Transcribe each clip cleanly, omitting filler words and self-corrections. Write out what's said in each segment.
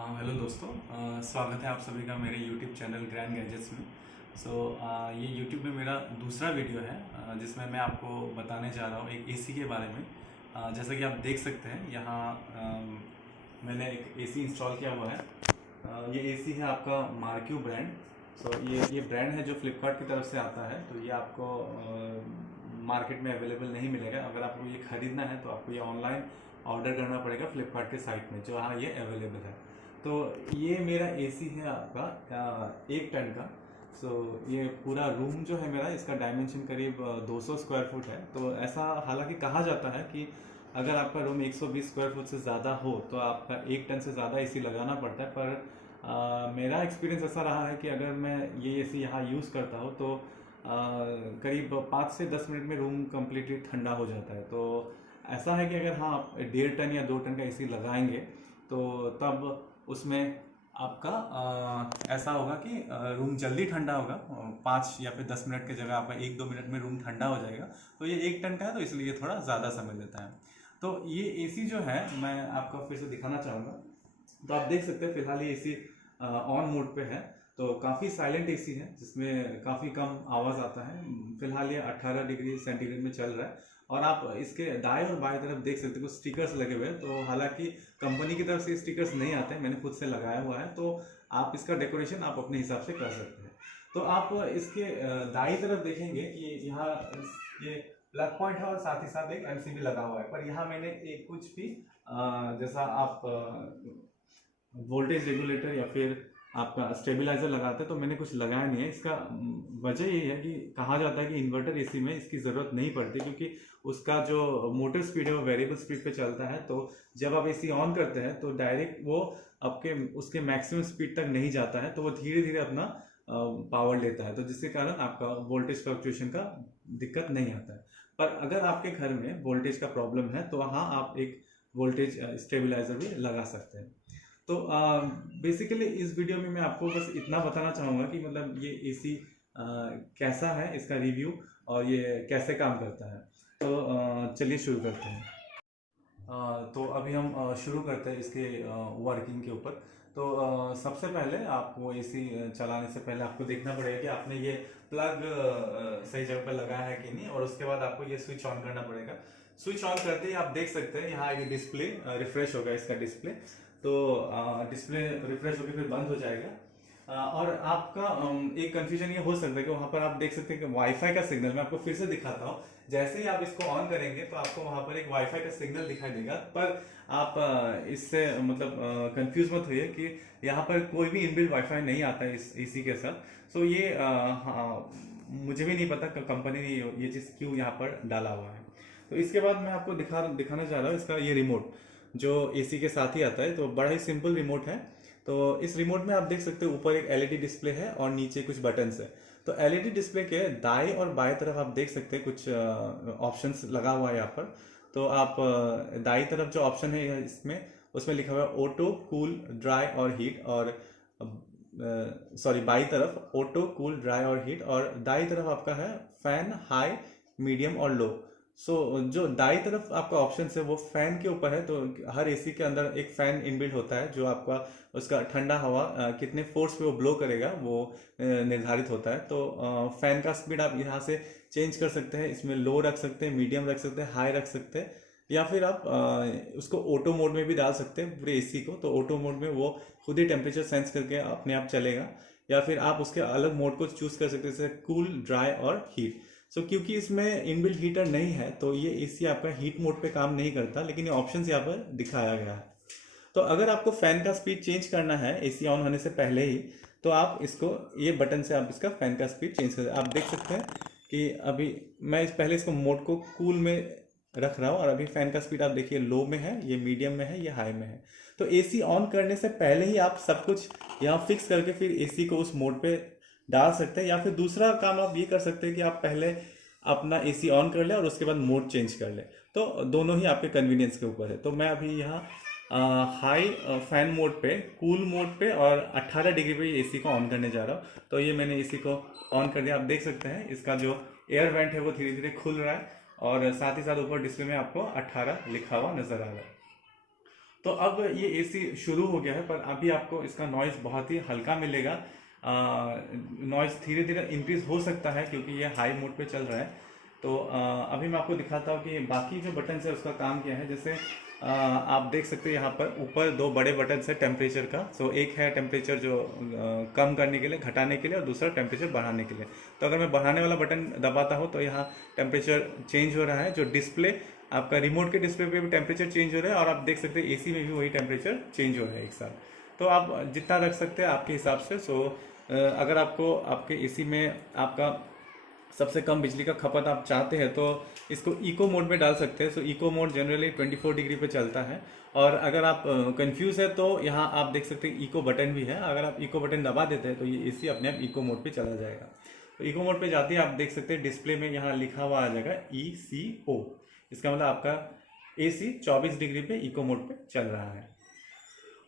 Hello दोस्तों, स्वागत है आप सभी का मेरे YouTube चैनल ग्रैंड गैजेट्स में। ये YouTube में मेरा दूसरा वीडियो है जिसमें मैं आपको बताने जा रहा हूँ एक AC के बारे में। जैसा कि आप देख सकते हैं यहाँ मैंने एक AC इंस्टॉल किया हुआ है। ये AC है आपका मार्क्यू ब्रांड। ये ब्रांड है जो फ्लिपकार्ट की तरफ से आता है, तो ये आपको मार्केट में अवेलेबल नहीं मिलेगा। अगर आपको ये ख़रीदना है तो आपको ये ऑनलाइन ऑर्डर करना पड़ेगा फ्लिपकार्ट के साइट में, जहाँ ये अवेलेबल है। तो ये मेरा एसी है आपका 1 टन का। ये पूरा रूम जो है मेरा, इसका डायमेंशन करीब 200 स्क्वायर फुट है। तो ऐसा हालांकि कहा जाता है कि अगर आपका रूम 120 स्क्वायर फुट से ज़्यादा हो तो आपका 1 टन से ज़्यादा एसी लगाना पड़ता है। पर मेरा एक्सपीरियंस ऐसा रहा है कि अगर मैं ये एसी यहाँ यूज़ करता हूँ तो करीब 5 से 10 मिनट में रूम कम्प्लीटली ठंडा हो जाता है। तो ऐसा है कि अगर हाँ आप 1.5 टन या 2 टन का एसी लगाएंगे तो तब उसमें आपका ऐसा होगा कि रूम जल्दी ठंडा होगा। 5 या फिर 10 मिनट की जगह आपका 1-2 मिनट में रूम ठंडा हो जाएगा। तो ये 1 टन का है, तो इसलिए थोड़ा ज़्यादा समय लेता है। तो ये एसी जो है मैं आपको फिर से दिखाना चाहूँगा। तो आप देख सकते हैं फिलहाल ये एसी ऑन मोड पे है। तो काफ़ी साइलेंट एसी है जिसमें काफ़ी कम आवाज़ आता है। फिलहाल ये 18 डिग्री सेंटीग्रेड में चल रहा है। और आप इसके दाएं और बाएं तरफ देख सकते हो कुछ स्टिकर्स लगे हुए हैं। तो हालांकि कंपनी की तरफ से स्टिकर्स नहीं आते हैं, मैंने खुद से लगाया हुआ है। तो आप इसका डेकोरेशन आप अपने हिसाब से कर सकते हैं। तो आप इसके दाईं तरफ देखेंगे कि यहाँ ये प्लग पॉइंट है और साथ ही साथ एक एमसीबी लगा हुआ है। पर यहाँ मैंने एक कुछ भी जैसा आप वोल्टेज रेगुलेटर या फिर आपका स्टेबलाइजर लगाते हैं तो मैंने कुछ लगाया नहीं है। इसका वजह ये है कि कहा जाता है कि इन्वर्टर एसी में इसकी ज़रूरत नहीं पड़ती, क्योंकि उसका जो मोटर स्पीड है वो वेरिएबल स्पीड पे चलता है। तो जब आप एसी ऑन करते हैं तो डायरेक्ट वो आपके उसके मैक्सिमम स्पीड तक नहीं जाता है, तो वो धीरे धीरे अपना पावर लेता है, तो जिसके कारण आपका वोल्टेज फ्लक्चुएशन का दिक्कत नहीं आता है। पर अगर आपके घर में वोल्टेज का प्रॉब्लम है तो वहाँ आप एक वोल्टेज स्टेबलाइजर भी लगा सकते हैं। तो बेसिकली इस वीडियो में मैं आपको बस इतना बताना चाहूँगा कि मतलब ये एसी कैसा है, इसका रिव्यू और ये कैसे काम करता है। तो चलिए शुरू करते हैं। तो अभी हम शुरू करते हैं इसके वर्किंग के ऊपर। तो सबसे पहले आपको एसी चलाने से पहले आपको देखना पड़ेगा कि आपने ये प्लग सही जगह पर लगाया है कि नहीं, और उसके बाद आपको ये स्विच ऑन करना पड़ेगा। स्विच ऑन करते ही आप देख सकते हैं यहाँ एक डिस्प्ले रिफ्रेश होगा, इसका डिस्प्ले। तो डिस्प्ले रिफ्रेश होकर फिर बंद हो जाएगा। और आपका एक कंफ्यूजन ये हो सकता है कि वहाँ पर आप देख सकते हैं कि वाईफाई का सिग्नल, मैं आपको फिर से दिखाता हूँ। जैसे ही आप इसको ऑन करेंगे तो आपको वहाँ पर एक वाईफाई का सिग्नल दिखाई देगा। पर आप इससे मतलब कंफ्यूज मत होइए कि यहाँ पर कोई भी इनबिल्ट वाईफाई नहीं आता है इस एसी के साथ। सो ये हाँ, मुझे भी नहीं पता कंपनी ने ये चीज़ क्यों यहाँ पर डाला हुआ है। तो इसके बाद मैं आपको दिखाना चाह रहा हूँ इसका ये रिमोट जो एसी के साथ ही आता है। तो बड़ा ही सिंपल रिमोट है। तो इस रिमोट में आप देख सकते हो ऊपर एक एलईडी डिस्प्ले है और नीचे कुछ बटन्स है। तो एलईडी डिस्प्ले के दाएं और बाएं तरफ आप देख सकते हैं कुछ ऑप्शंस लगा हुआ है यहाँ पर। तो आप दाईं तरफ जो ऑप्शन है इसमें, उसमें लिखा हुआ है ऑटो कूल ड्राई और हीट, और सॉरी बाईं तरफ ऑटो कूल ड्राई और हीट, और दाईं तरफ आपका है फैन हाई मीडियम और लो। जो दाई तरफ आपका ऑप्शन है वो फैन के ऊपर है। तो हर एसी के अंदर एक फैन इनबिल्ट होता है जो आपका उसका ठंडा हवा कितने फोर्स पे वो ब्लो करेगा वो निर्धारित होता है। तो फैन का स्पीड आप यहाँ से चेंज कर सकते हैं, इसमें लो रख सकते हैं, मीडियम रख सकते हैं, हाई रख सकते हैं, या फिर आप उसको ऑटो मोड में भी डाल सकते हैं पूरे एसी को। तो ऑटो मोड में वो खुद ही टेम्परेचर सेंस करके अपने आप चलेगा, या फिर आप उसके अलग मोड को चूज कर सकते हैं जैसे कूल ड्राई और हीट। क्योंकि इसमें इनबिल्ट हीटर नहीं है तो ये एसी आपका हीट मोड पे काम नहीं करता, लेकिन ये ऑप्शन यहाँ पर दिखाया गया है। तो अगर आपको फैन का स्पीड चेंज करना है एसी ऑन होने से पहले ही, तो आप इसको ये बटन से आप इसका फैन का स्पीड चेंज कर, आप देख सकते हैं कि अभी मैं पहले इसको मोड को कूल में रख रहा हूँ, और अभी फैन का स्पीड आप देखिए लो में है, ये मीडियम में है, ये हाई में है। तो एसी ऑन करने से पहले ही आप सब कुछ यहाँ फिक्स करके फिर एसी को उस मोड पे डाल सकते हैं। या फिर दूसरा काम आप ये कर सकते हैं कि आप पहले अपना एसी ऑन कर ले और उसके बाद मोड चेंज कर ले। तो दोनों ही आपके कन्वीनियंस के ऊपर है। तो मैं अभी यहाँ हाई फैन मोड पे, कूल मोड पे और 18 डिग्री पे एसी को ऑन करने जा रहा हूँ। तो ये मैंने एसी को ऑन कर दिया। आप देख सकते हैं इसका जो एयर वेंट है वो धीरे धीरे खुल रहा है, और साथ ही साथ ऊपर डिस्प्ले में आपको 18 लिखा हुआ नजर आ रहा है। तो अब ये एसी शुरू हो गया है, पर अभी आपको इसका नॉइज़ बहुत ही हल्का मिलेगा। नॉइज़ धीरे धीरे इंक्रीज हो सकता है क्योंकि ये हाई मोड पे चल रहा है। तो अभी मैं आपको दिखाता हूँ कि बाकी जो बटन है उसका काम क्या है। जैसे आप देख सकते हैं यहाँ पर ऊपर दो बड़े बटन है टेम्परेचर का। सो एक है टेम्परेचर जो कम करने के लिए, घटाने के लिए, और दूसरा टेम्परेचर बढ़ाने के लिए। तो अगर मैं बढ़ाने वाला बटन दबाता हूँ तो यहाँ टेम्परेचर चेंज हो रहा है। जो डिस्प्ले आपका रिमोट के डिस्प्ले पे भी टेम्परेचर चेंज हो रहा है, और आप देख सकते हैं एसी में भी वही टेम्परेचर चेंज हो रहा है एक साथ। तो आप जितना रख सकते हैं आपके हिसाब से। सो अगर आपको आपके एसी में आपका सबसे कम बिजली का खपत आप चाहते हैं तो इसको इको मोड में डाल सकते हैं। सो इको मोड जनरली 24 डिग्री पे चलता है। और अगर आप कंफ्यूज है तो यहाँ आप देख सकते हैं इको बटन भी है। अगर आप इको बटन दबा देते हैं तो ये एसी अपने आप इको मोड पे चला जाएगा। तो इको मोड पे जाते ही आप देख सकते हैं डिस्प्ले में यहाँ लिखा हुआ आ जाएगा ECO। इसका मतलब आपका एसी 24 डिग्री पे इको मोड पे चल रहा है।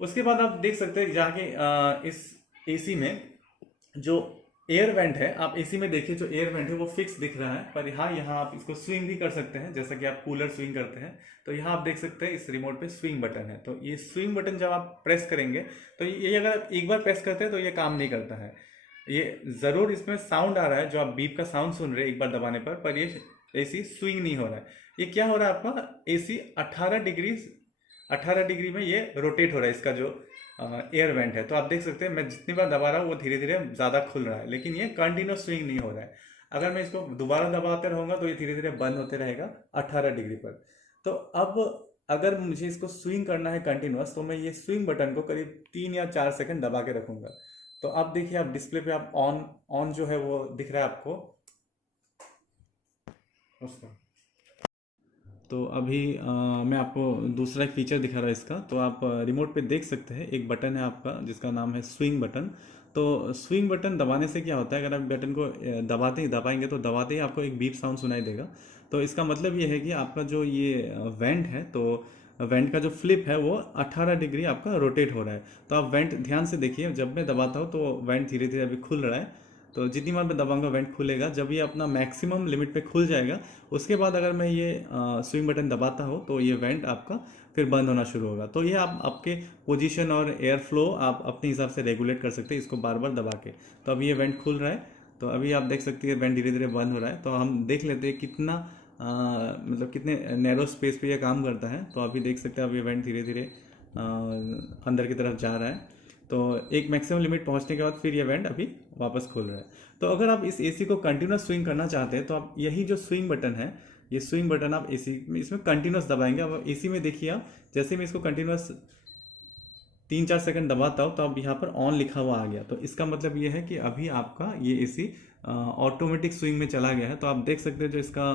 उसके बाद आप देख सकते हैं जाके इस एसी में जो एयर वेंट है, आप एसी में देखिए जो एयर वेंट है वो फिक्स दिख रहा है, पर यहाँ आप इसको स्विंग भी कर सकते हैं जैसा कि आप कूलर स्विंग करते हैं। तो यहाँ आप देख सकते हैं इस रिमोट पे स्विंग बटन है। तो ये स्विंग बटन जब आप प्रेस करेंगे तो ये अगर आप एक बार प्रेस करते हैं तो ये काम नहीं करता है। ये ज़रूर इसमें साउंड आ रहा है जो आप बीप का साउंड सुन रहे हैं एक बार दबाने पर ये एसी स्विंग नहीं हो रहा है। ये क्या हो रहा है आपका एसी 18 डिग्री में ये रोटेट हो रहा है। इसका जो एयर वेंट है तो आप देख सकते हैं मैं जितनी बार दबा रहा हूँ वो धीरे धीरे ज़्यादा खुल रहा है, लेकिन ये कंटिन्यूस स्विंग नहीं हो रहा है। अगर मैं इसको दोबारा दबाते रहूँगा तो ये धीरे धीरे बंद होते रहेगा 18 डिग्री पर। तो अब अगर मुझे इसको स्विंग करना है कंटिन्यूस तो मैं ये स्विंग बटन को करीब 3 या 4 सेकंड दबा के रखूँगा। तो अब देखिए आप डिस्प्ले पे आप ऑन जो है वो दिख रहा है आपको उसका। तो अभी मैं आपको दूसरा एक फीचर दिखा रहा है इसका। तो आप रिमोट पे देख सकते हैं एक बटन है आपका जिसका नाम है स्विंग बटन। तो स्विंग बटन दबाने से क्या होता है, अगर आप बटन को दबाएंगे तो दबाते ही आपको एक बीप साउंड सुनाई देगा। तो इसका मतलब ये है कि आपका जो ये वेंट है तो वेंट का जो फ्लिप है वो 18 डिग्री आपका रोटेट हो रहा है। तो आप वेंट ध्यान से देखिए, जब मैं दबाता हूँ तो वेंट धीरे धीरे अभी खुल रहा है। तो जितनी बार मैं दबाऊंगा वेंट खुलेगा। जब ये अपना मैक्सिमम लिमिट पे खुल जाएगा उसके बाद अगर मैं ये स्विंग बटन दबाता हूँ तो ये वेंट आपका फिर बंद होना शुरू होगा। तो ये आप आपके पोजीशन और एयर फ्लो आप अपने हिसाब से रेगुलेट कर सकते हैं इसको बार बार दबा के। तो अभी ये वेंट खुल रहा है, तो अभी आप देख सकते हैं वेंट धीरे धीरे बंद हो रहा है। तो हम देख लेते हैं कितना मतलब कितने नैरो स्पेस पे ये काम करता है। तो अभी देख सकते हैं अभी वेंट धीरे धीरे अंदर की तरफ जा रहा है। तो एक मैक्सिमम लिमिट पहुंचने के बाद फिर ये वेंट अभी वापस खुल रहा है। तो अगर आप इस एसी को कंटिन्यूस स्विंग करना चाहते हैं तो आप यही जो स्विंग बटन है, ये स्विंग बटन आप एसी में इसमें कंटिन्यूस दबाएंगे। अब एसी में देखिए आप, जैसे मैं इसको कंटिन्यूस 3-4 सेकंड दबाता हूँ तो अब यहाँ पर ऑन लिखा हुआ आ गया। तो इसका मतलब ये है कि अभी आपका ये एसी ऑटोमेटिक स्विंग में चला गया है। तो आप देख सकते हैं जो इसका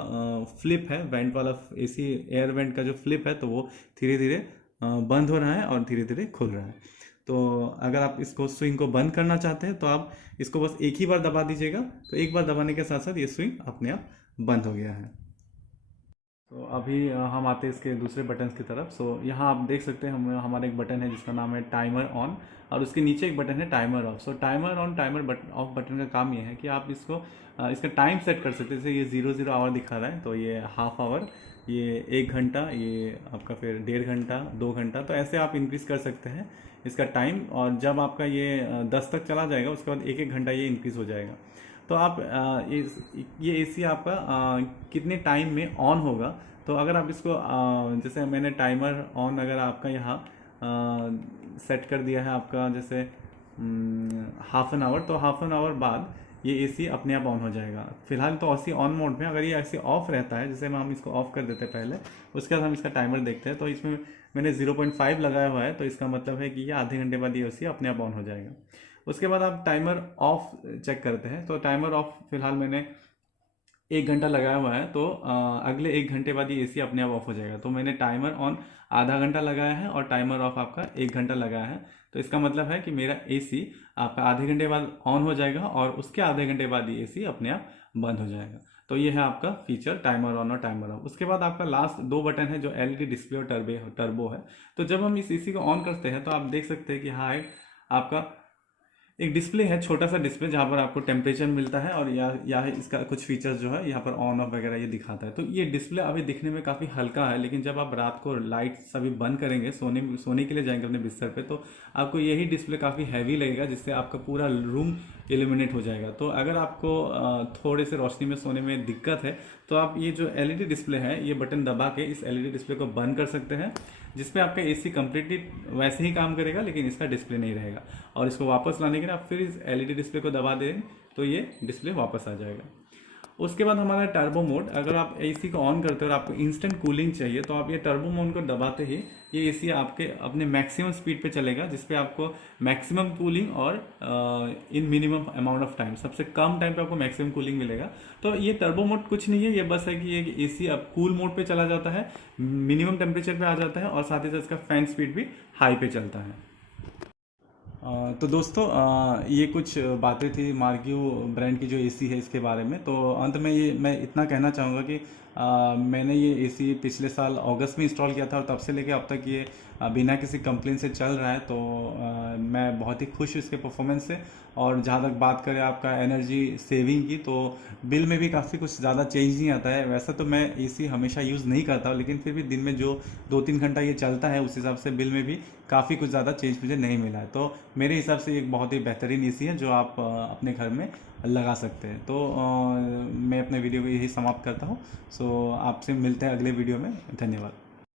फ्लिप है वेंट वाला एसी एयर वेंट का जो फ्लिप है तो वो धीरे धीरे बंद हो रहा है और धीरे धीरे खुल रहा है। तो अगर आप इसको स्विंग को बंद करना चाहते हैं तो आप इसको बस एक ही बार दबा दीजिएगा। तो एक बार दबाने के साथ साथ ये स्विंग अपने आप बंद हो गया है। तो अभी हम आते हैं इसके दूसरे बटन्स की तरफ। सो यहाँ आप देख सकते हैं हमारा एक बटन है जिसका नाम है टाइमर ऑन, और उसके नीचे एक बटन है timer of. So timer on timer off button का काम ये है कि आप इसको इसका टाइम सेट कर सकते हैं। जैसे ये 00 आवर दिखा रहा है तो ये हाफ आवर, ये 1 घंटा, ये आपका फिर 1.5 घंटा, 2 घंटा। तो ऐसे आप इंक्रीज़ कर सकते हैं इसका टाइम। और जब आपका ये 10 तक चला जाएगा उसके बाद 1-1 घंटा ये इंक्रीज़ हो जाएगा। तो आप ये एसी आपका कितने टाइम में ऑन होगा। तो अगर आप इसको जैसे मैंने टाइमर ऑन अगर आपका यहाँ सेट कर दिया है आपका जैसे हाफ एन आवर, तो हाफ एन आवर बाद ये एसी अपने आप ऑन हो जाएगा। फिलहाल तो ऐसी ऑन मोड में, अगर ये ऐसे ऑफ रहता है जैसे हम इसको ऑफ कर देते हैं पहले, उसके बाद हम इसका टाइमर देखते हैं। तो इसमें मैंने 0.5 लगाया हुआ है, तो इसका मतलब है कि ये आधे घंटे बाद ये एसी अपने आप ऑन हो जाएगा। उसके बाद आप टाइमर ऑफ चेक करते हैं। तो टाइमर ऑफ फिलहाल मैंने 1 घंटा लगाया हुआ है, तो अगले 1 घंटे बाद ये एसी अपने आप ऑफ हो जाएगा। तो मैंने टाइमर ऑन आधा घंटा लगाया है और टाइमर ऑफ आपका 1 घंटा लगाया है। तो इसका मतलब है कि मेरा एसी आपका आधे घंटे बाद ऑन हो जाएगा और उसके आधे घंटे बाद ये एसी अपने आप बंद हो जाएगा। तो ये है आपका फीचर टाइमर ऑन और टाइमर ऑफ। उसके बाद आपका लास्ट 2 बटन है जो एलईडी डिस्प्ले और टर्बो है। तो जब हम इस एसी को ऑन करते हैं तो आप देख सकते हैं कि हाँ आपका एक डिस्प्ले है, छोटा सा डिस्प्ले, जहाँ पर आपको टेम्परेचर मिलता है और या इसका कुछ फीचर्स जो है यहाँ पर ऑन ऑफ वगैरह ये दिखाता है। तो ये डिस्प्ले अभी दिखने में काफ़ी हल्का है, लेकिन जब आप रात को लाइट सभी बंद करेंगे, सोने के लिए जाएंगे अपने बिस्तर पे, तो आपको यही डिस्प्ले काफ़ी हैवी लगेगा, जिससे आपका पूरा रूम इल्यूमिनेट हो जाएगा। तो अगर आपको थोड़े से रोशनी में सोने में दिक्कत है, तो आप ये जो एलईडी डिस्प्ले है, ये बटन दबा के इस एलईडी डिस्प्ले को बंद कर सकते हैं, जिसपे आपका एसी कंप्लीटली वैसे ही काम करेगा, लेकिन इसका डिस्प्ले नहीं रहेगा। और इसको वापस लाने के लिए आप फिर इस एलईडी डिस्प्ले को दबा दें तो ये डिस्प्ले वापस आ जाएगा। उसके बाद हमारा टर्बो मोड। अगर आप एसी को ऑन करते हो और आपको इंस्टेंट कूलिंग चाहिए, तो आप ये टर्बो मोड को दबाते ही ये एसी आपके अपने मैक्सिमम स्पीड पे चलेगा, जिसपे आपको मैक्सिमम कूलिंग और इन मिनिमम अमाउंट ऑफ टाइम, सबसे कम टाइम पे आपको मैक्सिमम कूलिंग मिलेगा। तो ये टर्बो मोड कुछ नहीं है, ये बस है कि ये एसी अब कूल मोड पे चला जाता है, मिनिमम टेम्परेचर पे आ जाता है, और साथ ही साथ इसका फैन स्पीड भी हाई पे चलता है। तो दोस्तों, ये कुछ बातें थी मार्क्यू ब्रांड की जो एसी है इसके बारे में। तो अंत में ये मैं इतना कहना चाहूँगा कि मैंने ये एसी पिछले साल अगस्त में इंस्टॉल किया था, और तब से लेके अब तक ये बिना किसी कंप्लेन से चल रहा है। तो मैं बहुत ही खुश हूँ इसके परफॉर्मेंस से। और जहाँ तक बात करें आपका एनर्जी सेविंग की, तो बिल में भी काफ़ी कुछ ज़्यादा चेंज नहीं आता है। वैसा तो मैं एसी हमेशा यूज़ नहीं करता, लेकिन फिर भी दिन में जो 2-3 घंटा ये चलता है, उस हिसाब से बिल में भी काफ़ी कुछ ज़्यादा चेंज मुझे नहीं मिला है। तो मेरे हिसाब से एक बहुत ही बेहतरीन एसी है, जो आप अपने घर में लगा सकते हैं। तो मैं अपने वीडियो को यही समाप्त करता हूँ। सो आपसे मिलते हैं अगले वीडियो में। धन्यवाद।